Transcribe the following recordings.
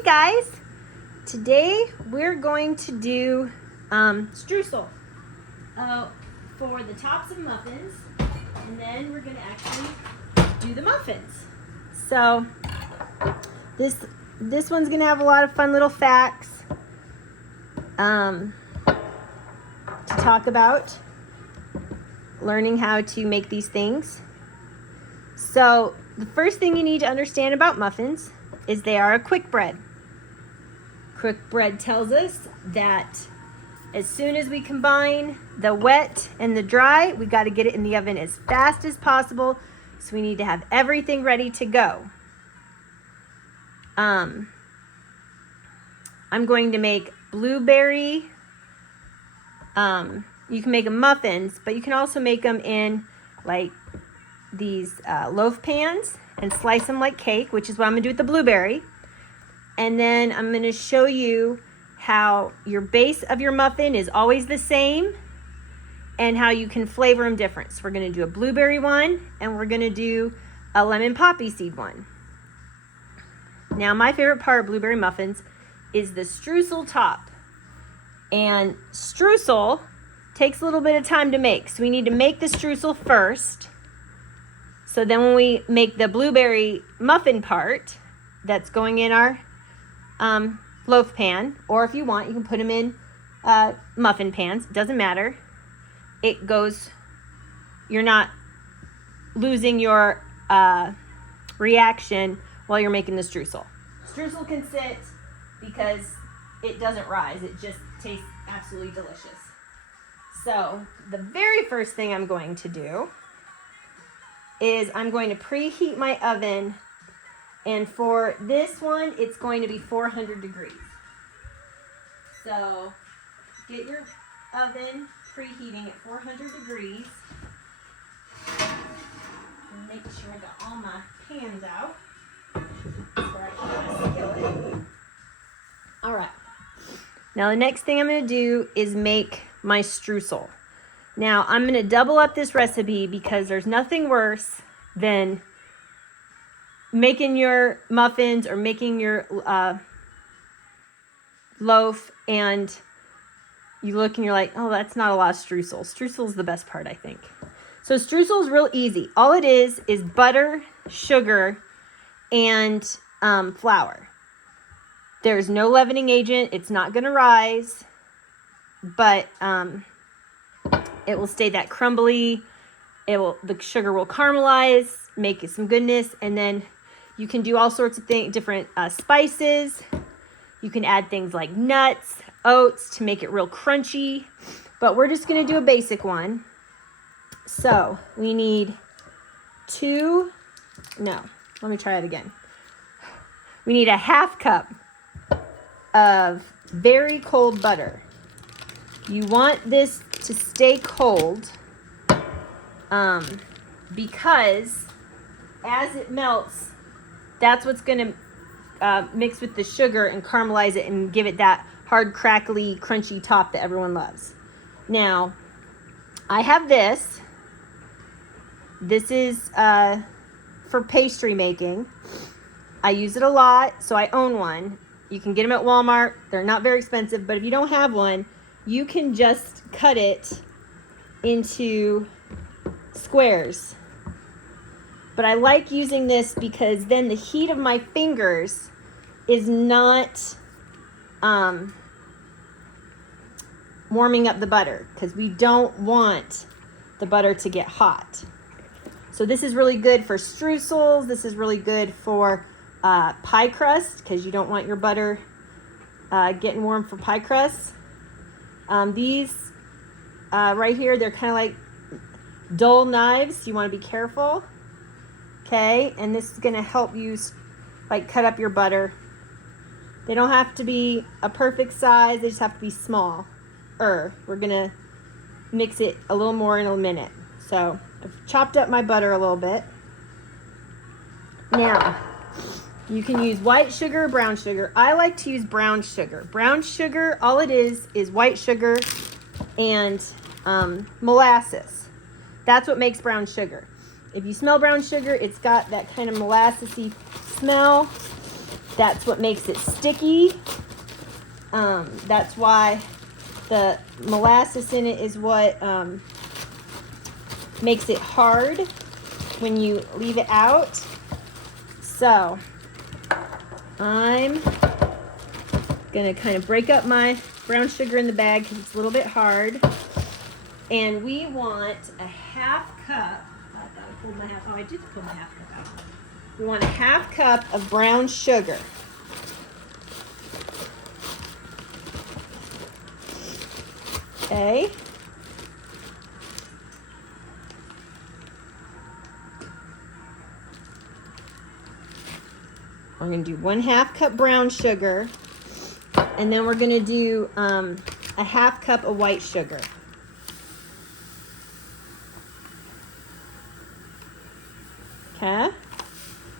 Hey guys, today we're going to do streusel for the tops of muffins, and then we're going to actually do the muffins. So this one's going to have a lot of fun little facts to talk about, learning how to make these things. So the first thing you need to understand about muffins is they are a quick bread. Quick bread tells us that as soon as we combine the wet and the dry, we got to get it in the oven as fast as possible. So we need to have everything ready to go. I'm going to make blueberry. You can make them muffins, but you can also make them in like these loaf pans and slice them like cake, which is what I'm gonna do with the blueberry. And then I'm gonna show you how your base of your muffin is always the same and how you can flavor them different. So we're gonna do a blueberry one and we're gonna do a lemon poppy seed one. Now my favorite part of blueberry muffins is the streusel top. And streusel takes a little bit of time to make. So we need to make the streusel first. So then when we make the blueberry muffin part that's going in our loaf pan, or if you want, you can put them in muffin pans. It doesn't matter. It goes, you're not losing your reaction while you're making the streusel. Streusel can sit because it doesn't rise. It just tastes absolutely delicious. So the very first thing I'm going to do is I'm going to preheat my oven, and for this one it's going to be 400 degrees. So get your oven preheating at 400 degrees. And make sure I got all my pans out before I put my skillet. All right. Now the next thing I'm going to do is make my streusel. Now, I'm going to double up this recipe because there's nothing worse than making your muffins or making your loaf and you look and you're like, oh, that's not a lot of streusel. Streusel is the best part, I think. So streusel is real easy. All it is butter, sugar, and flour. There's no leavening agent. It's not going to rise, but it will stay that crumbly. The sugar will caramelize, make it some goodness, and then you can do all sorts of different spices. You can add things like nuts, oats to make it real crunchy, but we're just gonna do a basic one. So we need let me try it again. We need a half cup of very cold butter. You want this to stay cold because as it melts, that's what's going to mix with the sugar and caramelize it and give it that hard, crackly, crunchy top that everyone loves. Now, I have this. This is for pastry making. I use it a lot, so I own one. You can get them at Walmart. They're not very expensive, but if you don't have one, you can just cut it into squares. But I like using this because then the heat of my fingers is not warming up the butter because we don't want the butter to get hot. So this is really good for streusels. This is really good for pie crust because you don't want your butter getting warm for pie crust. These right here, they're kind of like dull knives. You want to be careful. Okay, and this is going to help you like cut up your butter. They don't have to be a perfect size. They just have to be small. We're going to mix it a little more in a minute. So I've chopped up my butter a little bit. Now, you can use white sugar or brown sugar. I like to use brown sugar. Brown sugar, all it is white sugar and molasses. That's what makes brown sugar. If you smell brown sugar, it's got that kind of molassesy smell. That's what makes it sticky. That's why the molasses in it is what makes it hard when you leave it out. So I'm gonna kind of break up my brown sugar in the bag because it's a little bit hard. And we want a half cup. I thought I pulled my half. Oh, I did pull my half cup out. We want a half cup of brown sugar. Okay. We're going to do 1/2 cup brown sugar, and then we're going to do a half cup of white sugar. Okay?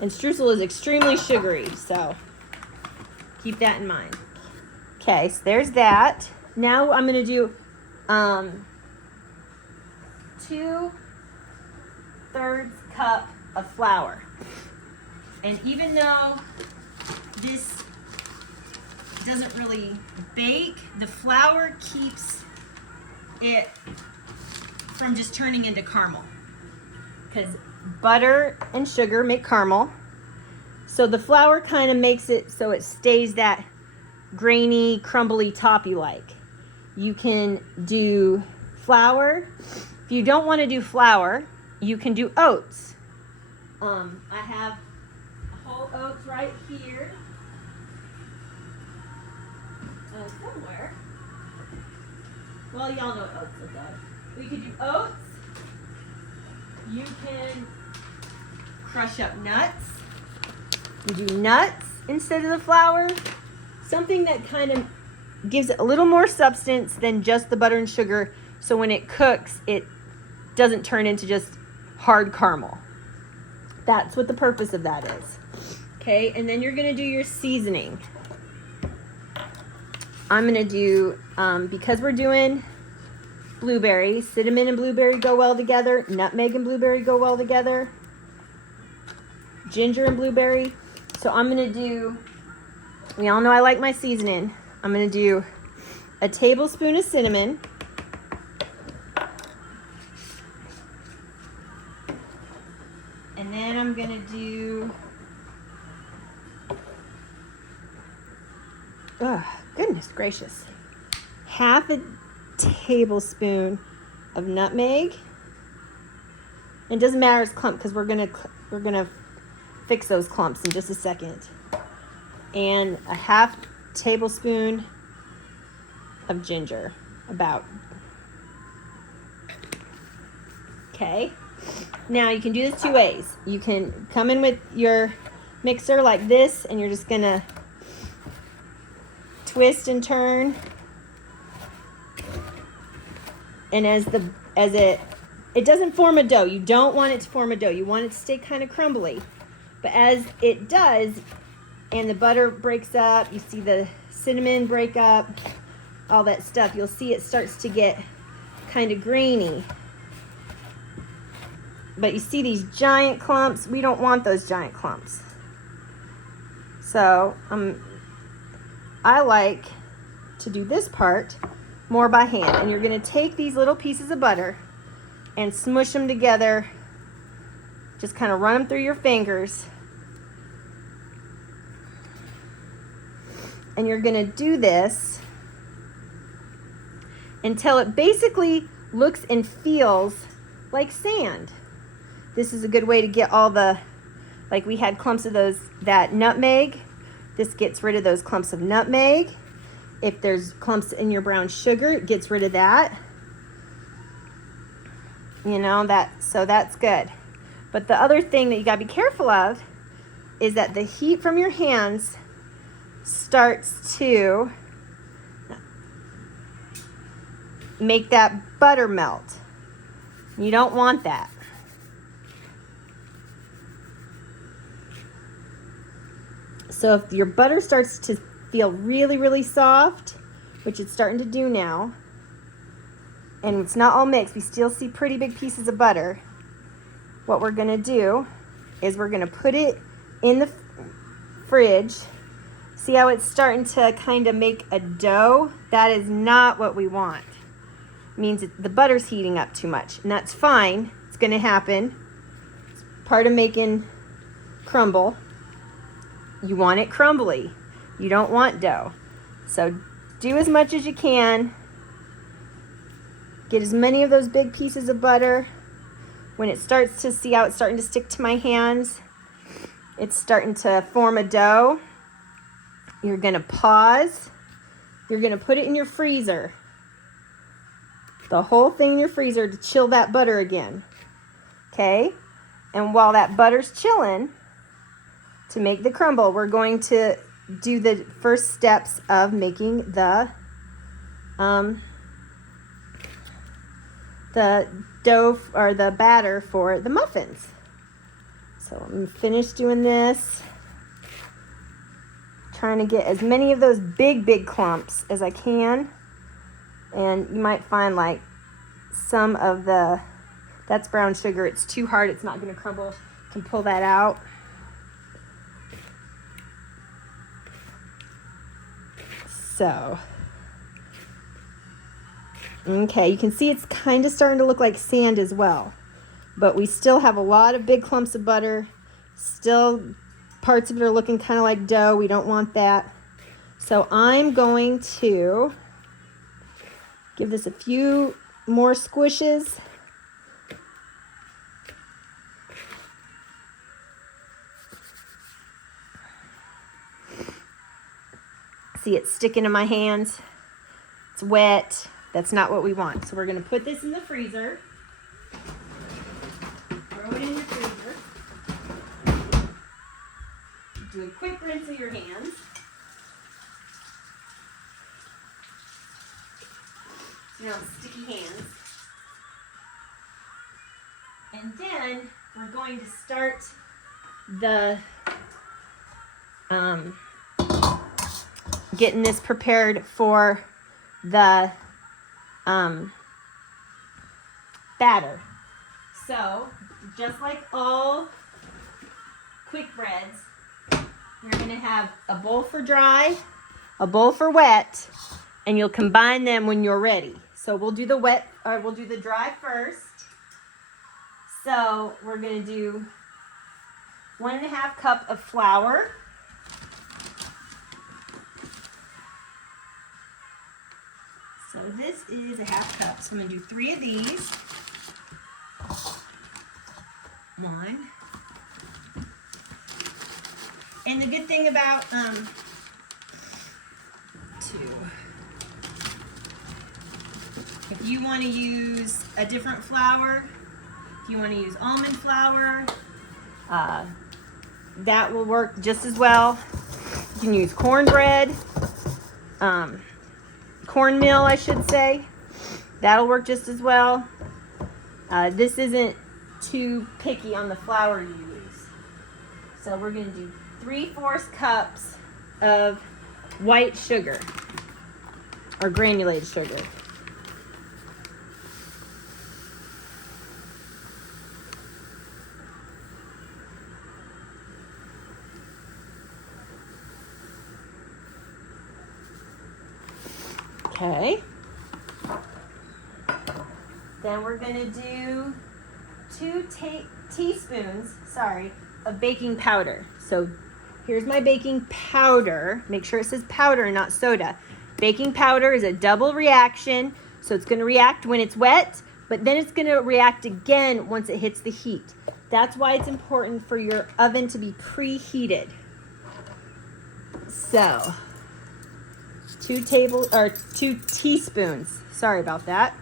And streusel is extremely sugary, so keep that in mind. Okay, so there's that. Now I'm going to do 2/3 cup of flour. And even though this doesn't really bake, the flour keeps it from just turning into caramel. Because butter and sugar make caramel. So the flour kind of makes it so it stays that grainy, crumbly top you like. You can do flour. If you don't want to do flour, you can do oats. I have whole oats right here. Somewhere. Well, y'all know what oats look like. We could do oats. You can crush up nuts. You do nuts instead of the flour. Something that kind of gives it a little more substance than just the butter and sugar, so when it cooks, it doesn't turn into just hard caramel. That's what the purpose of that is. Okay, and then you're gonna do your seasoning. I'm gonna do, because we're doing blueberry, cinnamon and blueberry go well together, nutmeg and blueberry go well together, ginger and blueberry. So I'm gonna do, we all know I like my seasoning. I'm gonna do a tablespoon of cinnamon, and then I'm gonna do, oh, goodness gracious, 1/2 tablespoon of nutmeg. It doesn't matter it's clump because we're gonna fix those clumps in just a second. And a 1/2 tablespoon of ginger, about. Okay. Now you can do this 2 ways. You can come in with your mixer like this, and you're just gonna twist and turn. And it doesn't form a dough. You don't want it to form a dough. You want it to stay kind of crumbly. But as it does, and the butter breaks up, you see the cinnamon break up, all that stuff, you'll see it starts to get kind of grainy. But you see these giant clumps? We don't want those giant clumps. So I like to do this part more by hand. And you're gonna take these little pieces of butter and smush them together. Just kind of run them through your fingers. And you're gonna do this until it basically looks and feels like sand. This is a good way to get all the, like we had clumps of that nutmeg. This gets rid of those clumps of nutmeg. If there's clumps in your brown sugar, it gets rid of that. You know, so that's good. But the other thing that you gotta be careful of is that the heat from your hands starts to make that butter melt. You don't want that. So if your butter starts to feel really, really soft, which it's starting to do now, and it's not all mixed, we still see pretty big pieces of butter, what we're gonna do is we're gonna put it in the fridge See how it's starting to kind of make a dough? That is not what we want. It means the butter's heating up too much, and that's fine. It's going to happen. It's part of making crumble. You want it crumbly. You don't want dough. So do as much as you can. Get as many of those big pieces of butter. When it starts to see how it's starting to stick to my hands, it's starting to form a dough. You're gonna pause. You're gonna put it in your freezer. The whole thing in your freezer to chill that butter again. Okay? And while that butter's chilling, to make the crumble, we're going to do the first steps of making the dough or the batter for the muffins. So I'm gonna finish doing this. Trying to get as many of those big clumps as I can. And you might find like some of that's brown sugar. It's too hard. It's not going to crumble. You can pull that out. So, okay, you can see it's kind of starting to look like sand as well. But we still have a lot of big clumps of butter. Still parts of it are looking kind of like dough. We don't want that. So I'm going to give this a few more squishes. See, it's sticking to my hands. It's wet. That's not what we want. So we're going to put this in the freezer. Throw it in your freezer. Do a quick rinse of your hands. You know, sticky hands. And then we're going to start the getting this prepared for the batter. So, just like all quick breads, you're going to have a bowl for dry, a bowl for wet, and you'll combine them when you're ready. So we'll do the dry first. So we're going to do 1.5 cup of flour. So this is a 1/2 cup. So I'm going to do 3 of these. 1. And the good thing about 2. If you want to use a different flour, if you want to use almond flour, that will work just as well. You can use cornbread, cornmeal, I should say. That'll work just as well. This isn't too picky on the flour you use. So we're going to do 3/4 cups of white sugar or granulated sugar. Okay. Then we're going to do 2 teaspoons, of baking powder. So here's my baking powder. Make sure it says powder and not soda. Baking powder is a double reaction, so it's going to react when it's wet, but then it's going to react again once it hits the heat. That's why it's important for your oven to be preheated. So 2 teaspoons. Sorry about that.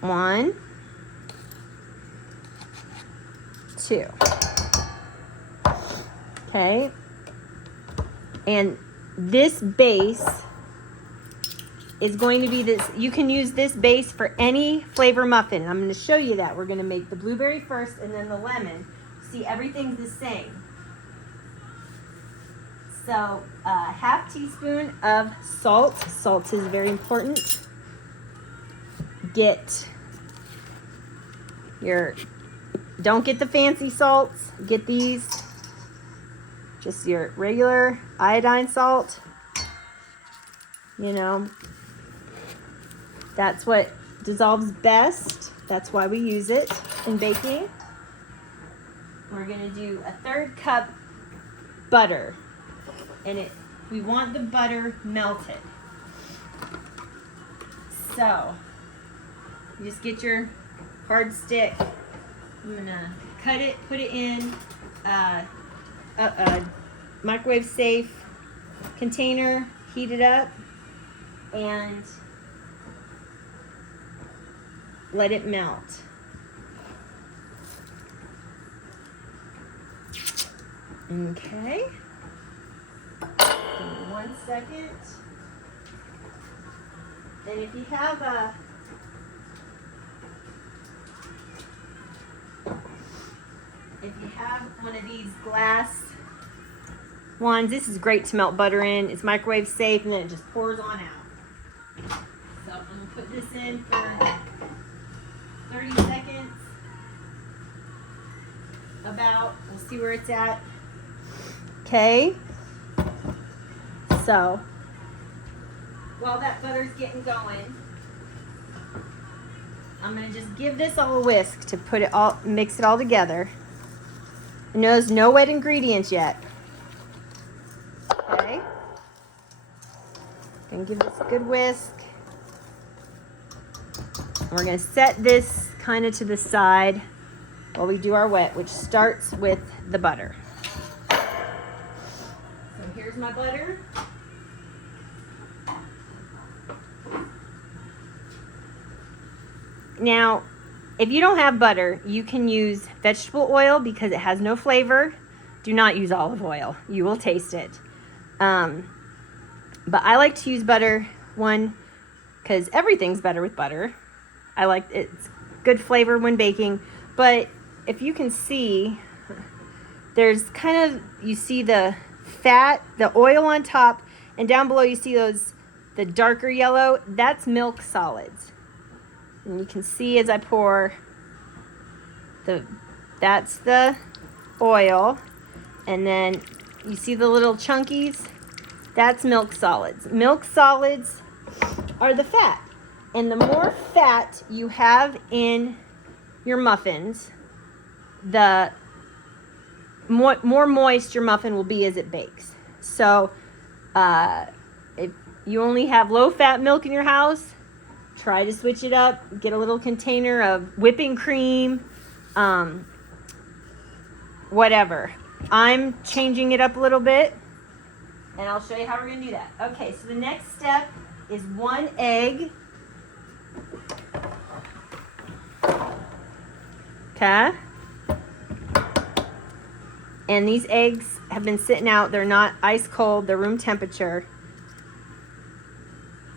1, 2. Okay. And this base is going to be this. You can use this base for any flavor muffin. I'm going to show you that. We're going to make the blueberry first and then the lemon. See, everything's the same. So, 1/2 teaspoon of salt. Salt is very important. Don't get the fancy salts. Get these Just your regular iodine salt. You know, that's what dissolves best. That's why we use it in baking. We're gonna do a 1/3 cup butter, and we want the butter melted. So you just get your hard stick. I'm gonna cut it, put it in a microwave safe container, heat it up, and let it melt. Okay. Give me 1 second. And if you have one of these glass ones, this is great to melt butter in. It's microwave safe, and then it just pours on out. So I'm gonna put this in for 30 seconds. We'll see where it's at. Okay. So while that butter's getting going, I'm gonna just give this all a whisk to mix it all together. And there's no wet ingredients yet. Okay. Gonna give this a good whisk. And we're gonna set this kind of to the side while we do our wet, which starts with the butter. So here's my butter. Now, if you don't have butter, you can use vegetable oil because it has no flavor. Do not use olive oil. You will taste it. But I like to use butter, because everything's better with butter. It's good flavor when baking. But if you can see, there's you see the fat, the oil on top, and down below you see the darker yellow. That's milk solids. And you can see as I pour, that's the oil. And then you see the little chunkies? That's milk solids. Milk solids are the fat. And the more fat you have in your muffins, the more moist your muffin will be as it bakes. So if you only have low-fat milk in your house, try to switch it up. Get a little container of whipping cream, whatever. I'm changing it up a little bit, and I'll show you how we're going to do that. Okay, so the next step is 1 egg. Okay. And these eggs have been sitting out. They're not ice cold. They're room temperature.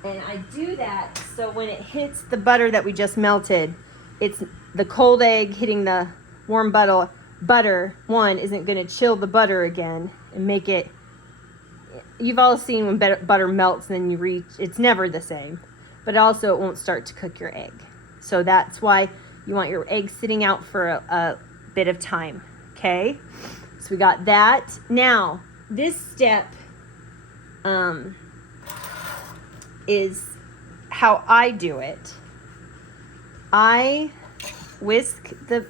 And I do that so when it hits the butter that we just melted, it's the cold egg hitting the warm butter. One isn't going to chill the butter again and make it. You've all seen when butter melts and then it's never the same. But also it won't start to cook your egg. So that's why you want your egg sitting out for a bit of time. Okay? So we got that. Now, this step is how I do it. I whisk the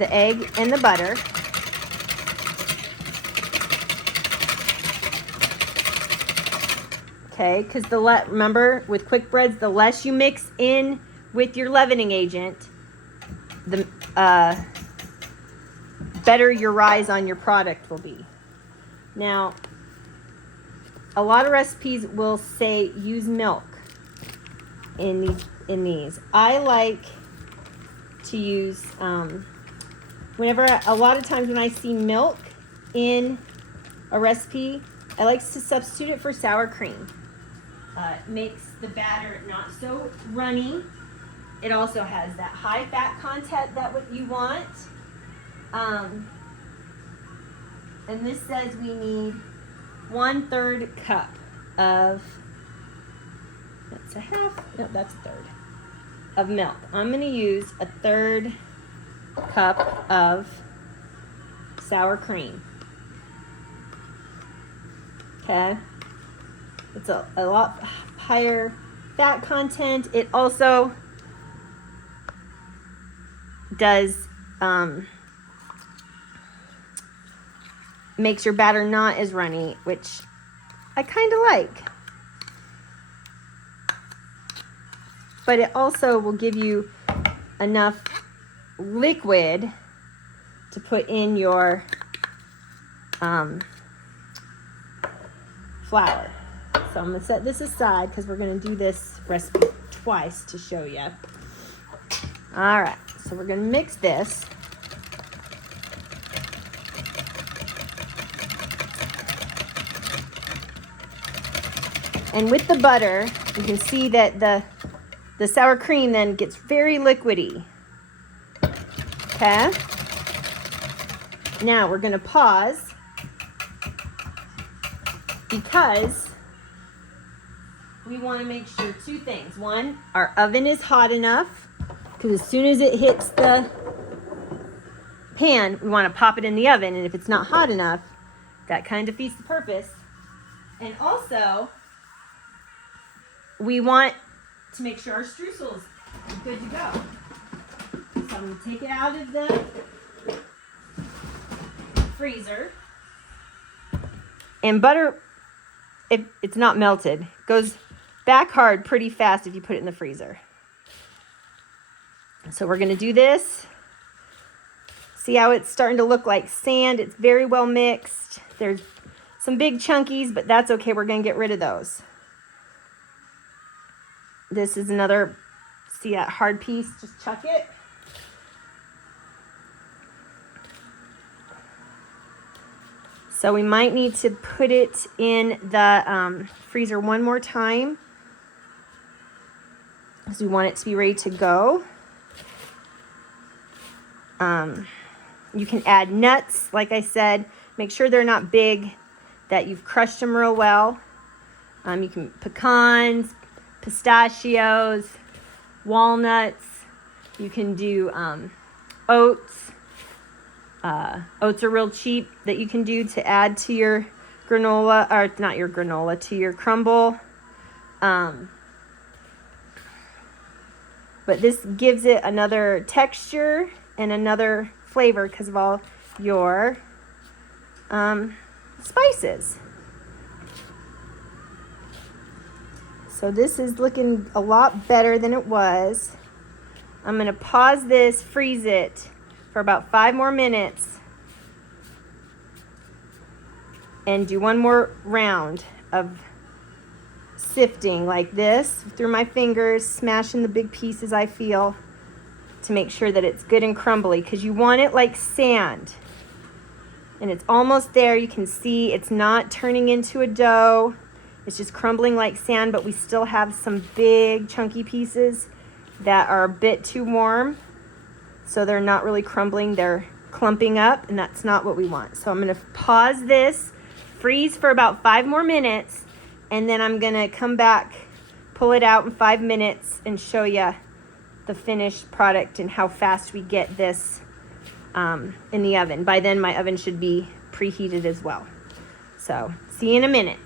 egg and the butter. Okay, because remember with quick breads, the less you mix in with your leavening agent, the better your rise on your product will be. Now, a lot of recipes will say use milk in these. I like to use a lot of times when I see milk in a recipe, I like to substitute it for sour cream. It makes the batter not so runny. It also has that high fat content that what you want. And this says we need 1/3 cup of, that's a half, no, that's a third of milk. I'm going to use 1/3 cup of sour cream. Okay. It's a lot higher fat content. It also does makes your batter not as runny, which I kind of like. But it also will give you enough liquid to put in your flour. So I'm going to set this aside because we're going to do this recipe twice to show you. All right, so we're going to mix this. And with the butter, you can see that the sour cream then gets very liquidy. Okay? Now we're going to pause because we want to make sure two things. One, our oven is hot enough, because as soon as it hits the pan, we want to pop it in the oven. And if it's not hot enough, that kind of defeats the purpose. And also, we want to make sure our streusel is good to go. So I'm going to take it out of the freezer. And butter, if it's not melted, goes back hard pretty fast if you put it in the freezer. So we're going to do this. See how it's starting to look like sand? It's very well mixed. There's some big chunkies, but that's okay. We're going to get rid of those. This is another, see that hard piece? Just chuck it. So we might need to put it in the freezer one more time because we want it to be ready to go. You can add nuts, like I said. Make sure they're not big, that you've crushed them real well. You can pecans, pistachios, walnuts. You can do oats. Oats are real cheap that you can do to add to your granola, or not your granola, to your crumble. But this gives it another texture and another flavor because of all your spices. So this is looking a lot better than it was. I'm going to pause this, freeze it for about 5 more minutes, and do one more round of sifting like this through my fingers, smashing the big pieces I feel to make sure that it's good and crumbly, because you want it like sand. And it's almost there. You can see it's not turning into a dough. It's just crumbling like sand, but we still have some big chunky pieces that are a bit too warm. So they're not really crumbling, they're clumping up, and that's not what we want. So I'm going to pause this, freeze for about 5 more minutes, and then I'm going to come back, pull it out in 5 minutes, and show you the finished product and how fast we get this in the oven. By then my oven should be preheated as well. So see you in a minute.